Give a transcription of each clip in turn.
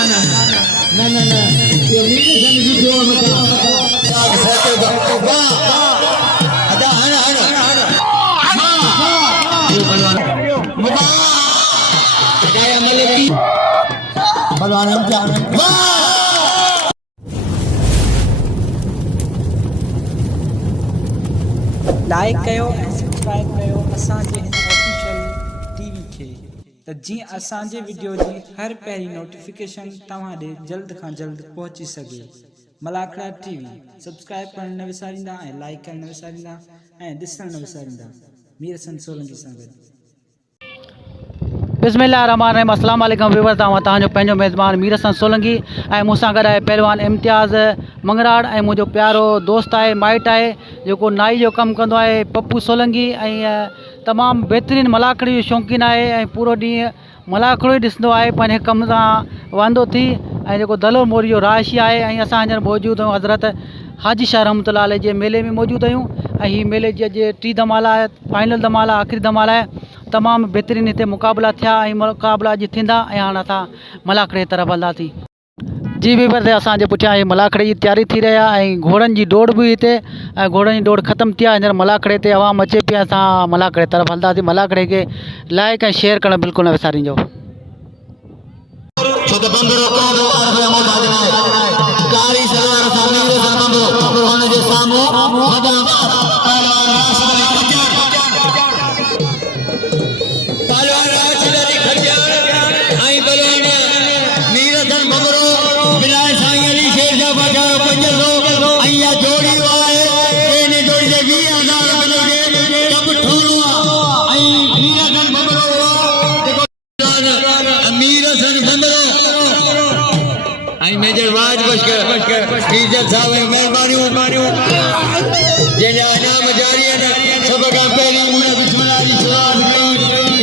ये मेरे जन की जो साग सहते वाह अदा हन ये बलवान अदा मलिक की बलवान वाह लाइक कयो ऐं सब्सक्राइब कयो असांजे हिन ऑफिशियल टीवी खे त जीअं असांजे वीडियो जी हर पहिरीं नोटिफिकेशन तव्हां ॾे जल्द खां जल्द पहुची सघे। मलाखड़ा टीवी सब्सक्राइब करणु न विसारींदा ऐं लाइक करणु न विसारींदा ऐं ॾिसणु न विसारींदा। मीर हसन सोलंकी सां गॾु। बिस्मिल्लाहिर्रहमानिर्रहीम अस्सलाम वालेकुम व्यूअर्स तव्हांजो पंहिंजो मेज़बान मीर हसन सोलंकी ऐं मूंसां गॾु आहे पहलवान इम्तियाज़ मंगराड़ ऐं मुंहिंजो प्यारो दोस्त आहे माइट आहे जेको नाई जो कमु कंदो आहे पप्पू सोलंकी ऐं तमामु बहितरीनु मलाखड़ी जो शौक़ीन आहे ऐं पूरो ॾींहुं मलाखड़ो ई ॾिसंदो आहे पंहिंजे कम सां वांदो थी ऐं जेको दलो मोरी जो राशी आहे ऐं असां हींअर मौजूदु आहियूं हज़रत हाजी शाह रहमतुल्लाह अलैह जे मेले में मौजूदु आहियूं ऐं हीअ मेले जी अॼु टी धमाल आहे फाइनल धमाल आहे आख़िरी धमाल आहे तमामु बहितरीनु हिते मुक़ाबला थिया ऐं मुक़ाबला अॼु थींदा ऐं हाणे असां मलाखड़े तरफ़ हलंदासीं। जी बि पर असांजे पुठियां इहे मलाखड़े जी तयारी थी रही आहे ऐं घोड़नि जी दौड़ बि हिते ऐं घोड़नि जी दौड़ ख़तमु थी आहे हींअर मलाखड़े ते आवाम अचे पई असां मलाखड़े तरफ़ हलंदासीं। मलाखड़े खे लाइक ऐं शेयर करणु बिल्कुलु न विसारींजो। मेजर वाज टीचर साहब मेहरबानियूं जंहिंजा इनाम जारी आहिनि सभ खां पहिरीं बिस्मिल्लाह जी शुरूआत कई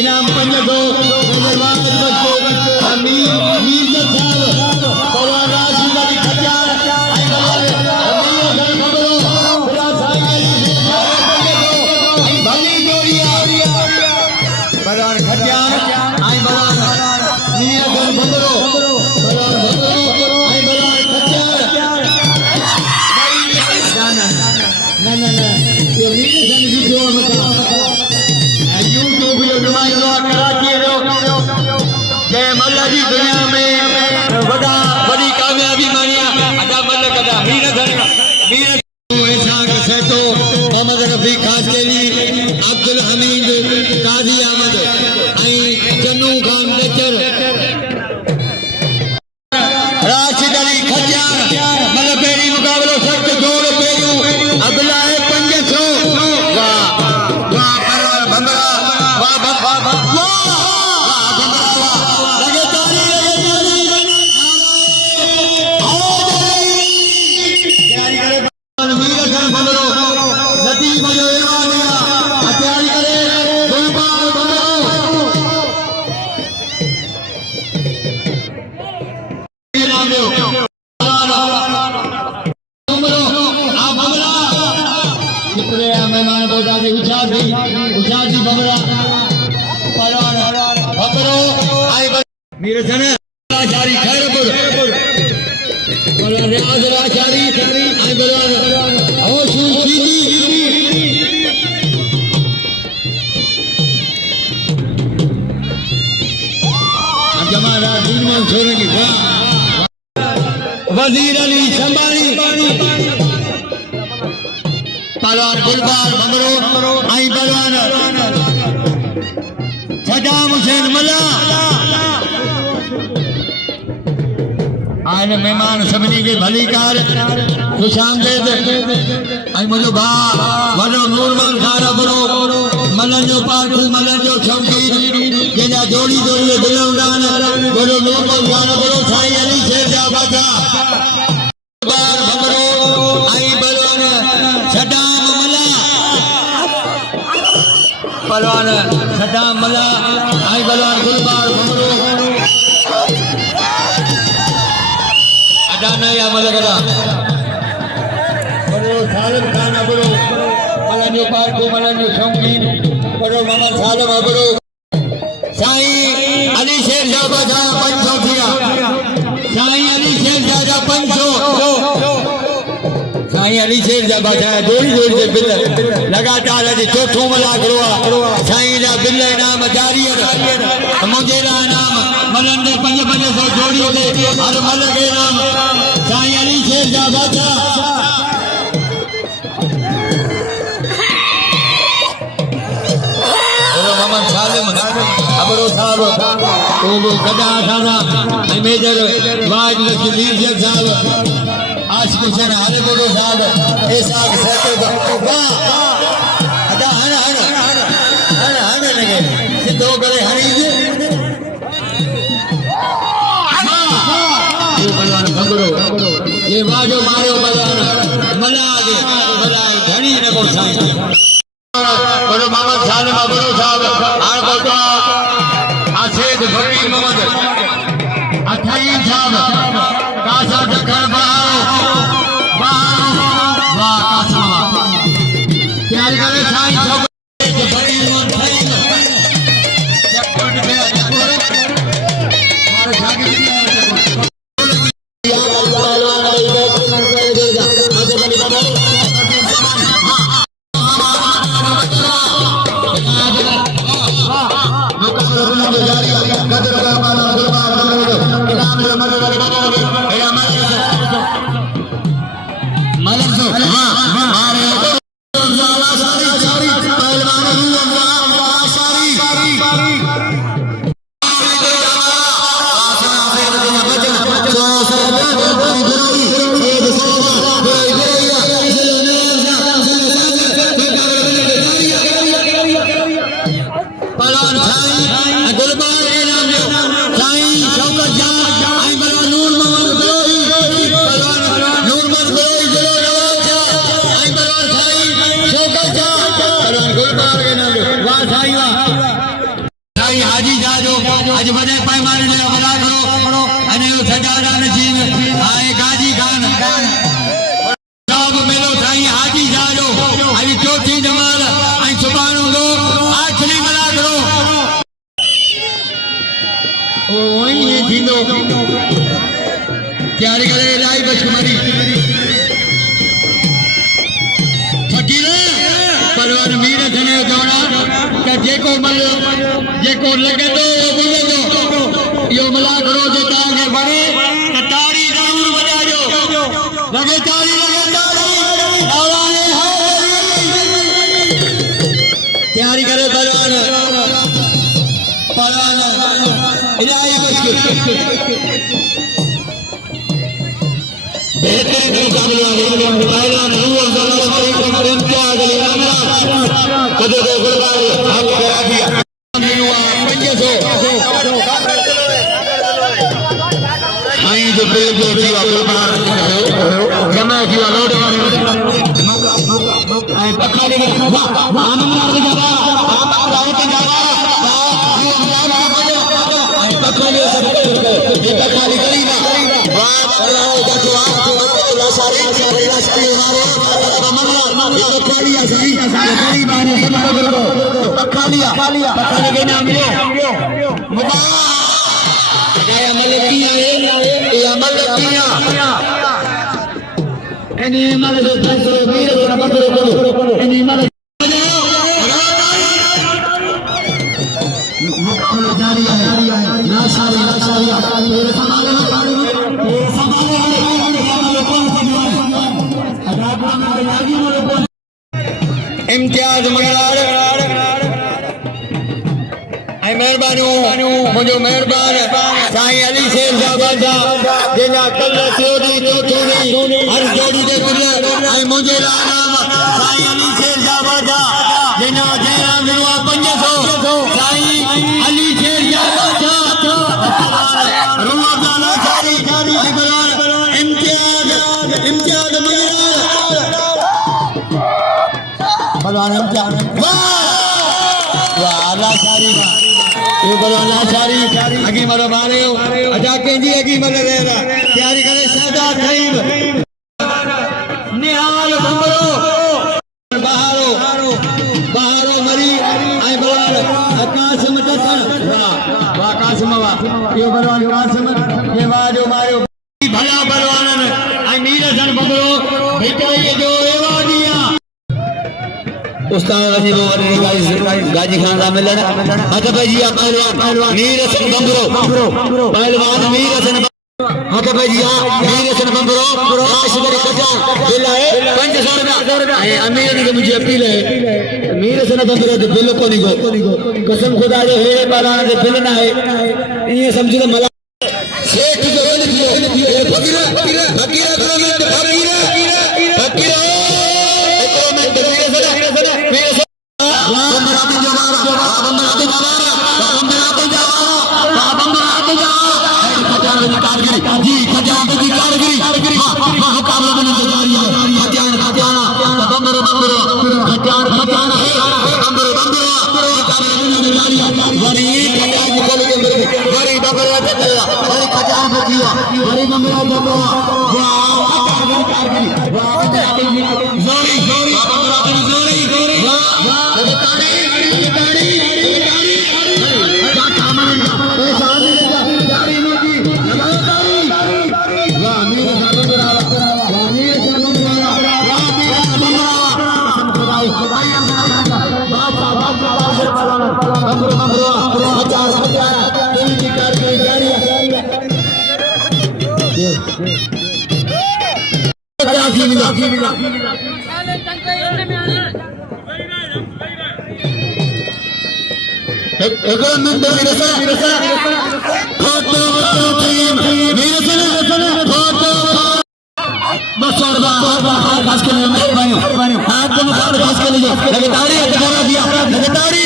इनाम 500 मेजर वाज अमीर साहब पलवान राशिद अली खटियार भली गोरिया पलवान खटियार आई पलवान मीर बंदरो ये मेरे जन की जो यूट्यूब जो नुमाइंदो कराची जो जंहिं मल्ल जी दुनिया में वॾी कामयाबी मानी अदा मल्ल कदा मीर इसाक सेठो मोहम्मद रफ़ी खासकेली अब्दुल हमीद काजी अहमद ऐं चन्नू खान लेक्चर राशिद अली खटियार मल पहिरीं मुक़ाबलो सख़्त दौड़ पहिरियों अगला है 500 वाह वाह परवार भंगरा वाह वाह वाह वाह लगे ताली तैयारी करे वीर हसन भंगरो नदी मजो एवा दिया तैयारी करे गोपाल भंगरो नाम लो मेहमान बोटा दी उचादी बमरा परवान बमरो आई मीर जन आचारी खैरपुर परवान रियाज आचारी आई परवान होशू सीधी जमाना दिन मंसूर की वाह वजीर अली संभाली पलवान गुलबार भंगरो आई पलवान सदाम हुसैन मल्ला आए मेहमान सभिनी खे भली कार खुशामदीद आई मुंहिंजो भाउ वॾो नूरमल खान बरो मलन जो पाठू मलन जो शौक़ी जंहिंजा जोड़ी दिल हूंदा आहिनि वॾो नूरमल खान बरो साईं अली शेर जा बादशाह भंगरो आई पलवान सदाम पलवान सदाम मल्ला आई पलवान गुलबार भंगरो अदा नहीं अमल करा बड़ो सालिम खान अबरो मलन जो पार्को मलन जो शौकीन बड़ो मोहम्मद सालिम अबरो साईं अली शेर साहब जा 500 थिया साईं अली शेर जा 500 साईं अली शेर जा बादशाह जोड़ी जोड़ी से बिल लगातार अॼु चौथों मला करो साईं जा बिल इनाम जारी मुझे इनाम मलंदे 500 जोड़ी ते हर मल के इनाम साईं अली शेर जा बादशाह मोहम्मद सालिम अबरो साहब वो गदा खाना मेजर वाज लकीर साहब आशिक हुसैन हरे गोडो साहब ऐसा सहते वाह अदा हन लगे सिद्धो करे हरीज ये बलवान भगरो ये वाजो मारो बलवान मला दे मलाई धनी न को साईं बोलो मोहम्मद सालिम अबरो साहब आर बोलता आसेद फकीर मोहम्मद अठाई साहब कासा दखन बढ़ाओ वाह कासा तैयार करे साईं सब फकीर मोहम्मद जब कोट में हमारे जाके आज बड़े पैमाने में बना करो अने सजादा नसीब आए गाजी खान सब मेलो साईं हाजी जाजो आज चौथी जमाल आई सुभानो दो आखिरी बना करो ओ वही ये थींदो तैयारी करे इलाही बशकुमारी फकीर परवान मीर थने दौड़ा का जेको मल जेको लगे तो यो मला करो जे ताके बने त ताड़ी जरूर बजाजो लगे ताड़ी आवाज़ है तैयारी करे परवान इलाही बशकुर बेहतरीन मुकाबला पहलवान रूह अफजल इम्तियाज अली अमरा कदर के गुलबाग हम करा दिया 500 साईं जो बिल जो जीवा गुलबाग जमा जीवा लोड आई पखाली वाह आनंद के जावा राव के जावा आई पखाली ये पखाली करीना वाह रहो देखो सारी हमारे पखालिया सही गरीब आने पखालिया के नाम लो ये मलकिया ये मलकिया एनी मल जो फैसलो वीर ना पकड़ो करो एनी मल मुकाबला जारी है ना सारी मेरे समाले में पानी इम्तियाज मंगलाड़ ऐं महिरबानी मुंहिंजो महिरबान साईं अली शेर साहब जंहिंजा कल चोरी हर जोड़ी ते गुल ऐं मुंहिंजे लाइ नाम साईं अली शेर साहब जंहिंजा जयराम ॾिनो आहे 500 साईं अली शेर साहब रूह अफजल सारी इम्तियाज भगवान वाह अल्लाह सारी ये बोलो अल्लाह सारी अगी मरो मारे अजा केंजी अगी मल रहरा तैयारी करे सदा खैब निहाल भमरो बहारो मरी आई भगवान आकाश में टकन वाह आकाश में वाह ये भगवान आकाश में ये वाह जो मारो भला बलवानन ऐं मीर सन बबरो भिटाई जो एवाडिया उस्ताद जी वो गाजी खान दा मिलन हथ पे जी पहलवान मीर सन बबरो पहलवान मीर सन हथ पे जी मीर सन बबरो राशिदरी कटा बिल है 500 रुपया ऐं अमीर ने मुझे अपील है मीर सन बबरो दे बिल कोनी को कसम खुदा जो हेरे बालान दे बिल ना है ये समझ ले मला सेठ जो बिल दियो फकीर फकीर करोगे फकीर फकीर एको में मीर सन जी खजान की कारगिरी मुकाबला में जारी है खजान खजाना बंदर बंदर खजान खजाना है बंदर बंदर मुकाबला में जारी है वरी खजान खोल के वरी बंदर वरी खजान बजिया वरी बंदर बंदर वाह खजान कारगिरी वाह जोरी जोरी जोरी जोरी वाह ताड़ी ताड़ी ताड़ी का कामन ए सामने जारी नोकी वाह मीर साहब वाह मीर साहब वाह मीर साहब कसम खुदाई खुदाई बाबा बंदर बंदर हजार हजार कोई भी करके जारी है एक मिनट मेरे साथ फोटो टीम मेरे साथ फोटो बस और बार खास के लिए भाई हाथ को बार खास के लिए लगातारी करा दिया लगातारी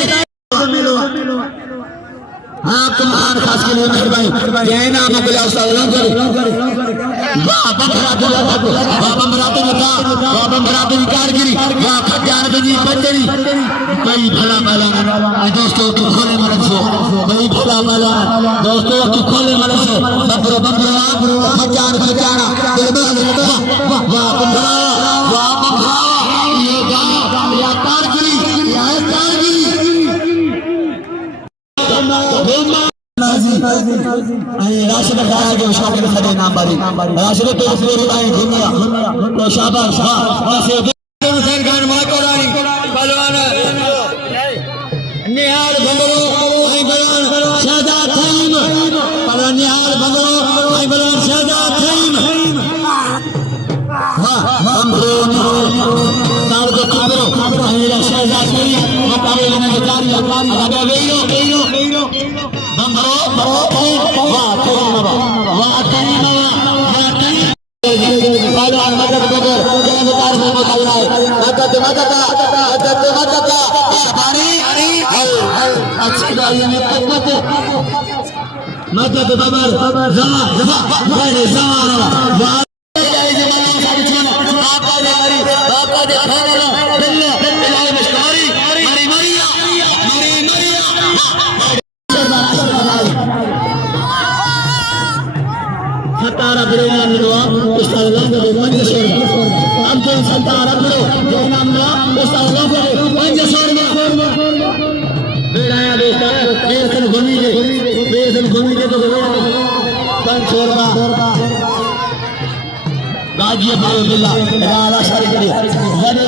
हां तुम बार खास के लिए भाई जय नाम अल्लाह सल्लल्लाहु अलैहि वाह बंदराते वाह बंदराते वाह बंदराते कारगिरी वाह खजान जी बंदरी भाई भला भला दोस्तों तू खोले मलक से भाई भला भला दोस्तों तू खोले मलक से बंदरो बंदरो खजान खजाना वाह बंदरा वाह बंदरा ये गांव या कारगिरी या कारगिरी राशिद खाया के शौक के सदे नाम बारी राशिद तो पूरी आई घूमिया तो शाबाश वाह से हुसैन खान माकोरानी पहलवान निहाल बंदरो आई बलवान शहजाद थईम पहलवान निहाल बंदरो आई बलवान शहजाद थईम वाह बंदरो साल को खबरो आई शहजाद थईम मुकाबले में जारी आगे वेयो बंदरो वाह करीम पहलवान मदद बगर जयकार में मुकाबला है मदद मदद मदद मदद शाबानी अच्छी गाड़ी में मदद बगर जमा जमा मैंने जमा वाह जय जमाना सारी छोड़ आपका दे हरी आपका दे खाना बिल्ला इलाही मशकारी मरी मरिया मरी मरिया सतारा बिरेना मिलवा उस्ताद लंग मंजशोर अब्दुल सत्तार अब्दुल जयनाम ना उस्ताद लंग मंजशोर बेराया दोस्त बेसन घूमी के तो 500 गाजी बिरो बिल्ला राला सारी करी गरे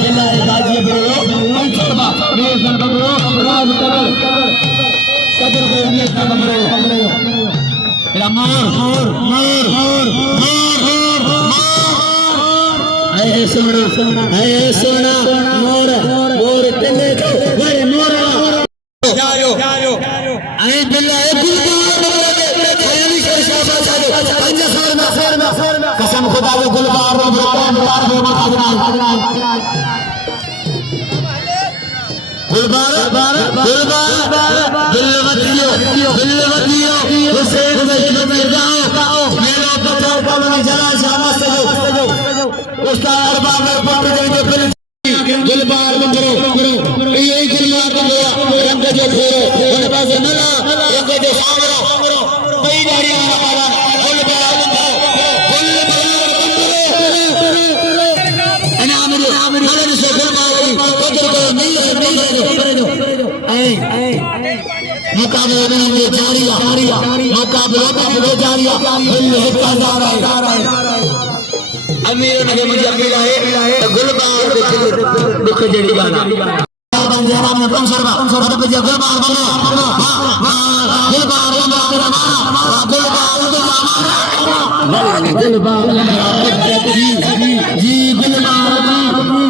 बिल्ला गाजी बिरो 500 बेसन बगरो राज कदर कदर को ये बगरो मोर मोर मोर मोर सोना मोर मोर टिल्ले वे मोर जायो आई बिल्ला ए कसम खुदा के गुलबार दिलवतियो हुसैन में जाओ मेरा पत्थर का में जला शामा सजो उस्ताद अरबाब में पकड़ के फिर गुलबार में करो यही गुलबार में गया रंग जो फेरो उन पास नला रंग जो सावरो कई दाढ़ियां वाला गुलबार में इनाम नलन से गुलबार कदर को नहीं मुकाबले में जारी मुकाबले बाबलो जारिया बिल 1000 है अमीर ने मुझे अपील है गुलबाग दे दुख जड़ी गाना बंजारा में 500 रुपए पे गुलबाग बनो गुलबाग जी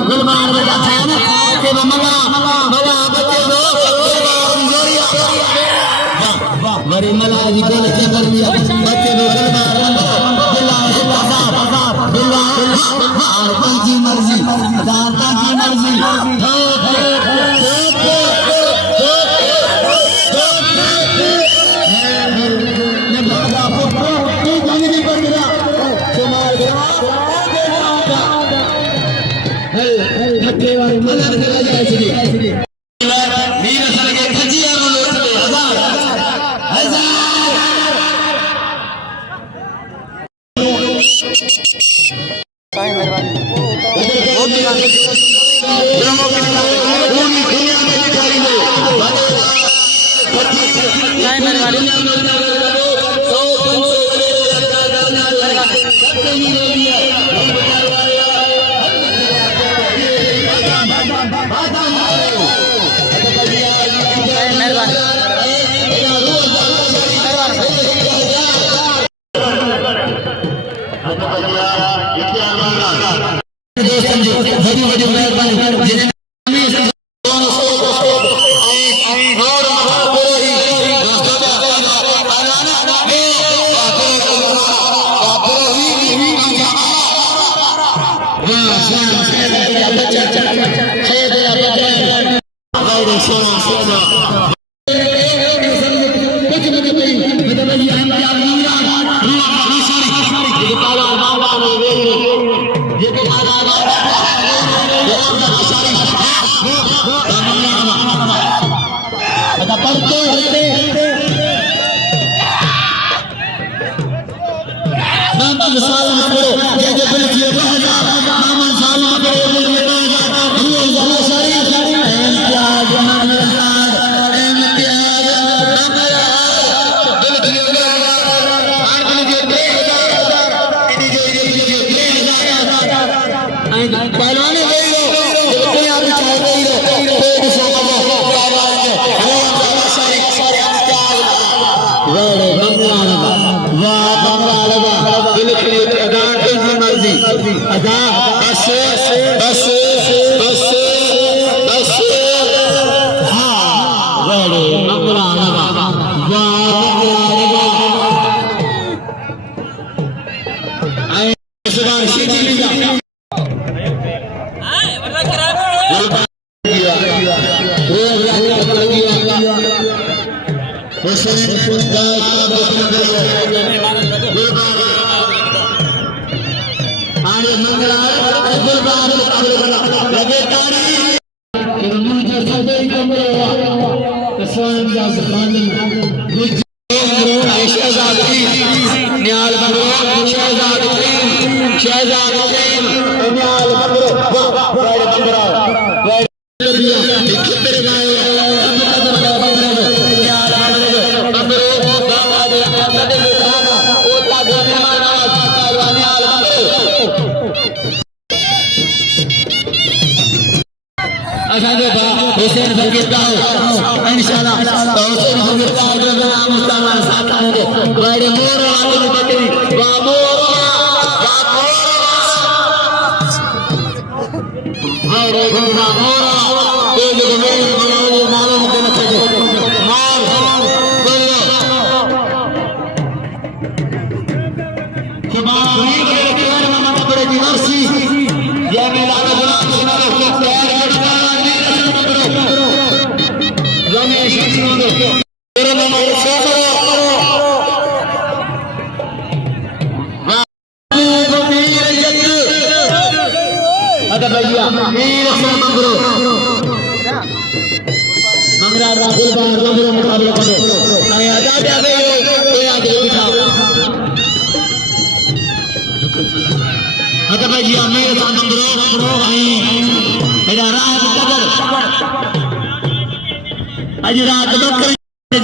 गुलबाग में जाता है ना के मला बच्चे दो बड़ी मला जी को लेके कर लिया बच्चे दो दाता की मर्जी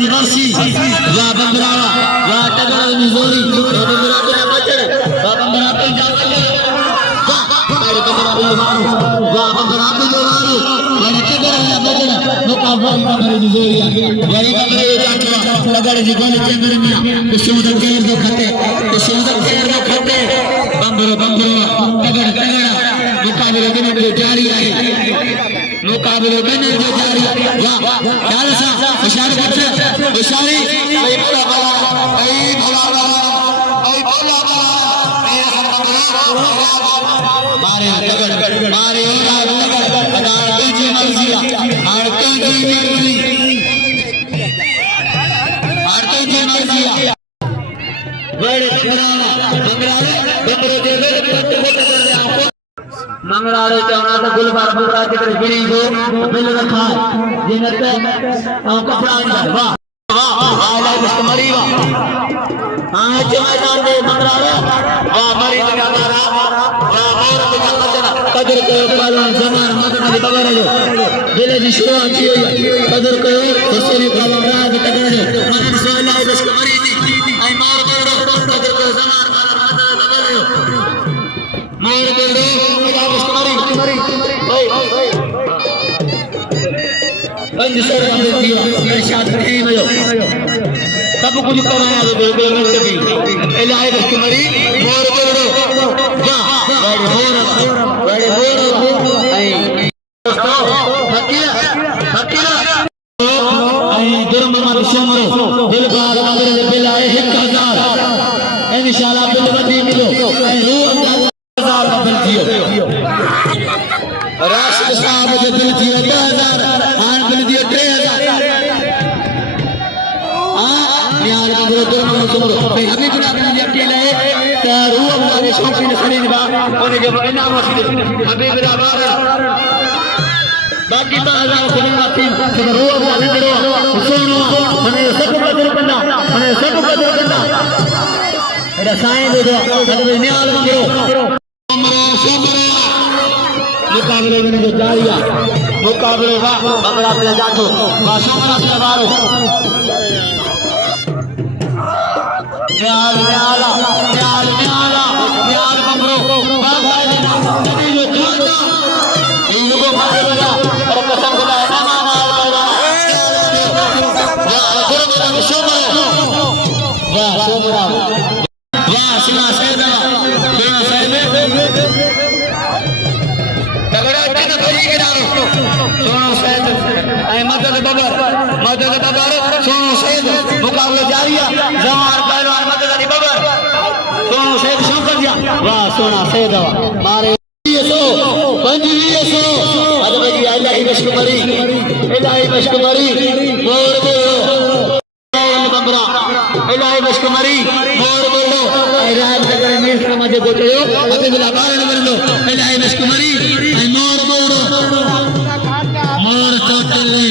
दिवासी वाह बंबरा वाह तगड़ा मिजोरी वाह बंबरा पे बचड़ वाह बंबरा पे जावल वाह मेरे बंबरा पे मारो वाह बंबरा पे जो मारो यानी तगड़ा ना बचड़ मुकाबला बंबरा मिजोरी वही बंबरा ये जाटवा तगड़ा जी गोल चंद्र में सुंदर केर दो खते बंबरो तगड़ा मुकाबले में जारी है मुकाबले में जारी वाह ख्याल से इशारे करते इशारे भाई भोला भाई भोला भाई भोला मारे तगड़ मारे आरती जी मर्जी बड़े मंगरारे चवना तो गुलबार मंगरा के तेरे गिरी को बिल रखा जिनत कपड़ा अंदर वाह वाह वाह इसको मरी वाह हां मैदान दे मंगरारे वाह मरी का मारा वाह मोर का बचना कदर को पालन जमान मदद की बगर जो दिल की शुरुआत की कदर को तसरी का राज तगड़ मदद से अल्लाह इसको मरी थी आई मार करो कदर को जमान मोर करो पंज सौ इरशाद नहीं मयो सब कुछ कराया बिल्कुल कभी इलाही कमरी मोर बोलो वाह बड़े मोर आई फकीरा आई दुर्म मत शमरो दिल बार मेरे बिल आए 1000 इंशाल्लाह बिल बदी मिलो आई रूह 1000 का बिल दियो राशिद साहब जो दिल दियो 10,000 आन बिल दियो 3,000 निहाल बंदरो दुर्म सुमरो भाई हमें बिना बिल दियो अकेला है तो रूह हमारे शौकीन खरीद बा ओने जो इनाम वसीले हमें बिना बाकी 10,000 खुलना थी तो रूह हमारे बिलो सुनो मने सब कदर करना एड़ा साईं दे दो निहाल बंदरो सुमरो मुकाबले में जो जारिया मुकाबले वाह बंगला पे जातो वाशुमरा पे मारो न्याल बंगलो वाह भाई जो जाता इनको मार लगा और कसम खुदा है ना माना वाह सुमरा वाह सुना सैदा मदद बबर सोनो सैद मुकाबला जारिया जवान पहलवान मदद अली बबर सोनो सैद शौकत दिया वाह सोना सैद मारे 2500 अदब जी इलाही मशकुमरी मोर बोलो बंबरा इलाही मशकुमरी मोर बोलो रात नगर में समझ बोलो अबे बिला बारन बोलो इलाही मशकुमरी मोर बोलो मोर तोतले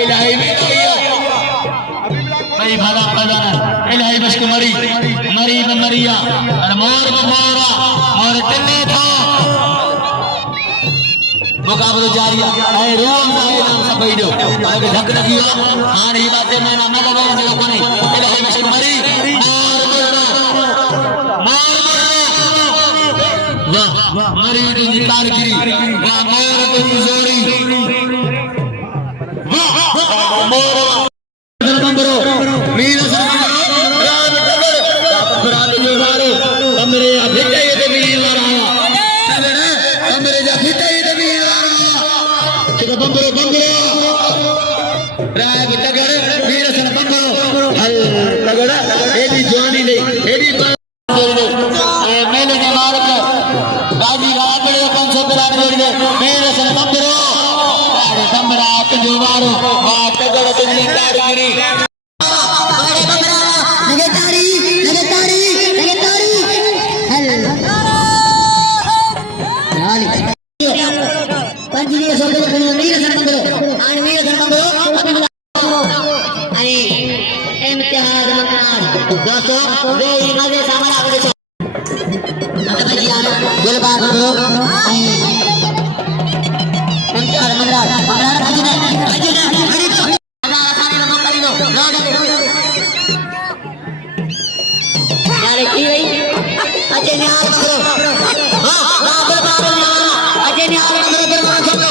इलाही भाई भला पदाना इलाही मशकुमरी मरी मरिया और मोर मोरा और तिन्ने था मुकाबलो जारिया ऐ रोम दा नाम सब बैठो अरे धक लगियो हां ये बातें मैं ना मगर जो कोनी इलाही मशकुमरी मोर वाह मरी की कारगिरी वाह मोर को जोड़ी वाह मोर बंबरो मीर राम तगड़ बरात जो मारो हमरे भिटे ये मीर वाला तगड़ हमरे जा भिटे ये मीर वाला तो बंबरो राम तगड़ वीर सन बंबरो हल तगड़ ये भी जवानी नहीं ये भी मेले के मार्ग बाजी रागड़े 500 बिरान जोड़ दे मेरे सन बंबरो अरे बंबरा जो मारो वाह तगड़ तुझी कारगिरी अजय निहाल मंगरो हां राहुल बाबू अजय निहाल मंगरो गुलबार छोड़ो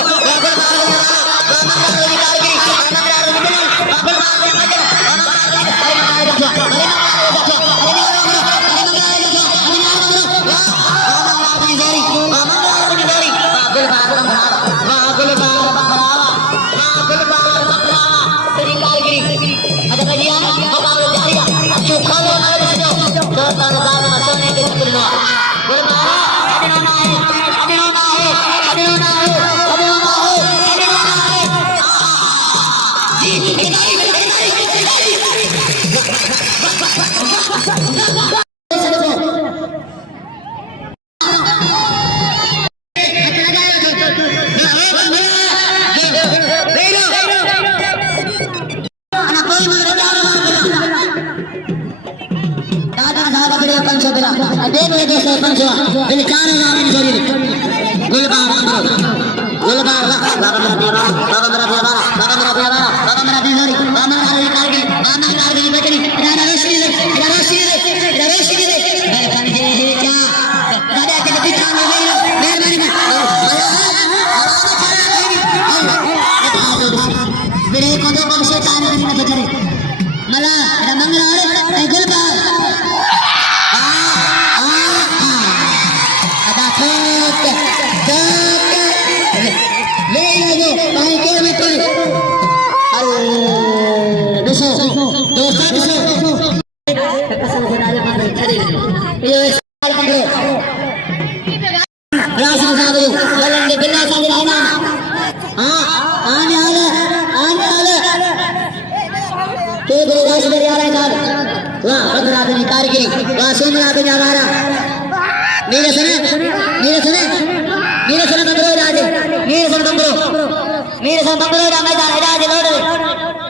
राहुल बाबू राहुल कारगिरी राहुल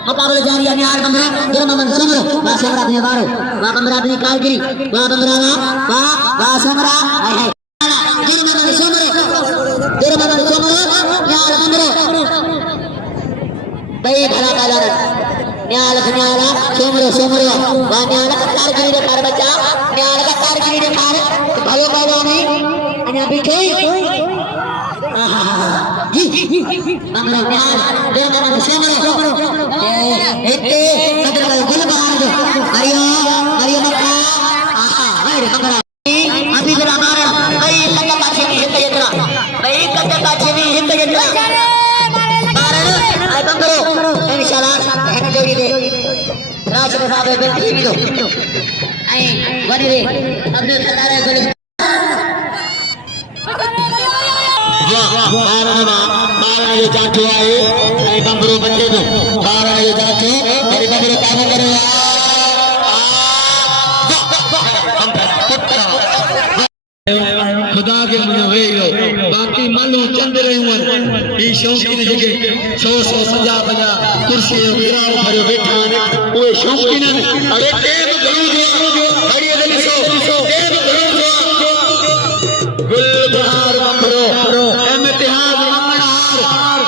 मुकाबले जारी है निहाल मंगरो गुरममन सुमरो वा सोमरा ने वारो वा बंदरा ने कारगिरी वा बंदरा वा सोमरा है गुरममन सुमरो निहाल मंगरो भाई भला का जाना निहाल सोमरो वा निहाल का कारगिरी ने पार बच्चा निहाल का कारगिरी ने पार भलो भलो नहीं अन्या बिठे जी मंगरो निहाल गुरममन सोमरो एते कदर गुलबार जो हरियो मक्का हाय मंगरा अभी जरा मारा भाई कच्चा काछे में हित यत्रा मारण आई मंगरो इंशाल्लाह है जोड़ी दे राज में साहब बेटी भी दो आई वडी रे अब्दुल सत्तार गुल मारण जो जांचो आए आई मंगरो बच्चे दो मारण जो जांचो मेरे मंगरो काम करे खुदा के मुझे वेयो बाकी मालूम चंद रहियूं ई शौकीन जेके 100 सजा बजा कुर्सी गिराओ भरियो वेठा उहे शौकीन अरे टेम घणो जो घड़ीअ ते ॾिसो टेम घणो जो गुलबहार मंगरो इम्तिहान मंगड़हार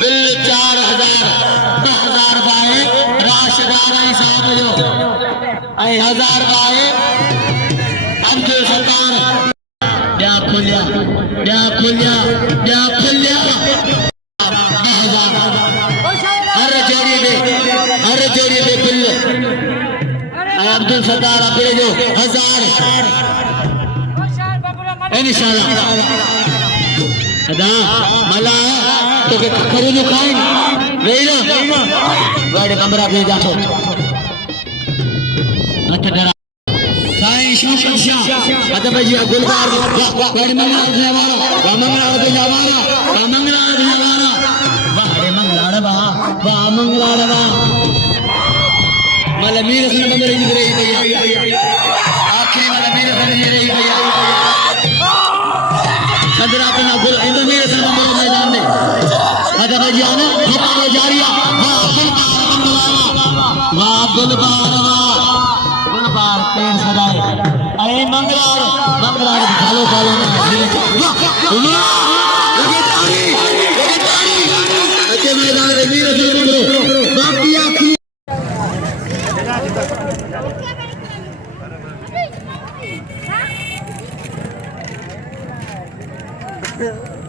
बिल 4000 बाए राशदार आई साहब जो ऐं 1000 बाए अब्दुल सत्तार क्या खुलिया हर जोड़ी दे बिल अब्दुल सत्तार अपने जो 1000 इंशाल्लाह अदा मला तो के खखरू जो खाए वेना वाडे कमरा पे जातो हथ डरा साईं शाह अदा भाई गुलबार वाडे मंगला जवारा मंगला वाडे मंगला मला मीर सन बंदर जी रही भैया आखिरी वाला मीर सन जी रही भैया संदरा अपना गुल इंदो मीर सन बंदर मैदान में अदा भाई आना मुकाबला जारिया वाह गुलबार पेड़ सदाए अरे मंगला भालो ना लगे ताली अच्छे मैदान में मीर सन बंदर बाकी आखिरी है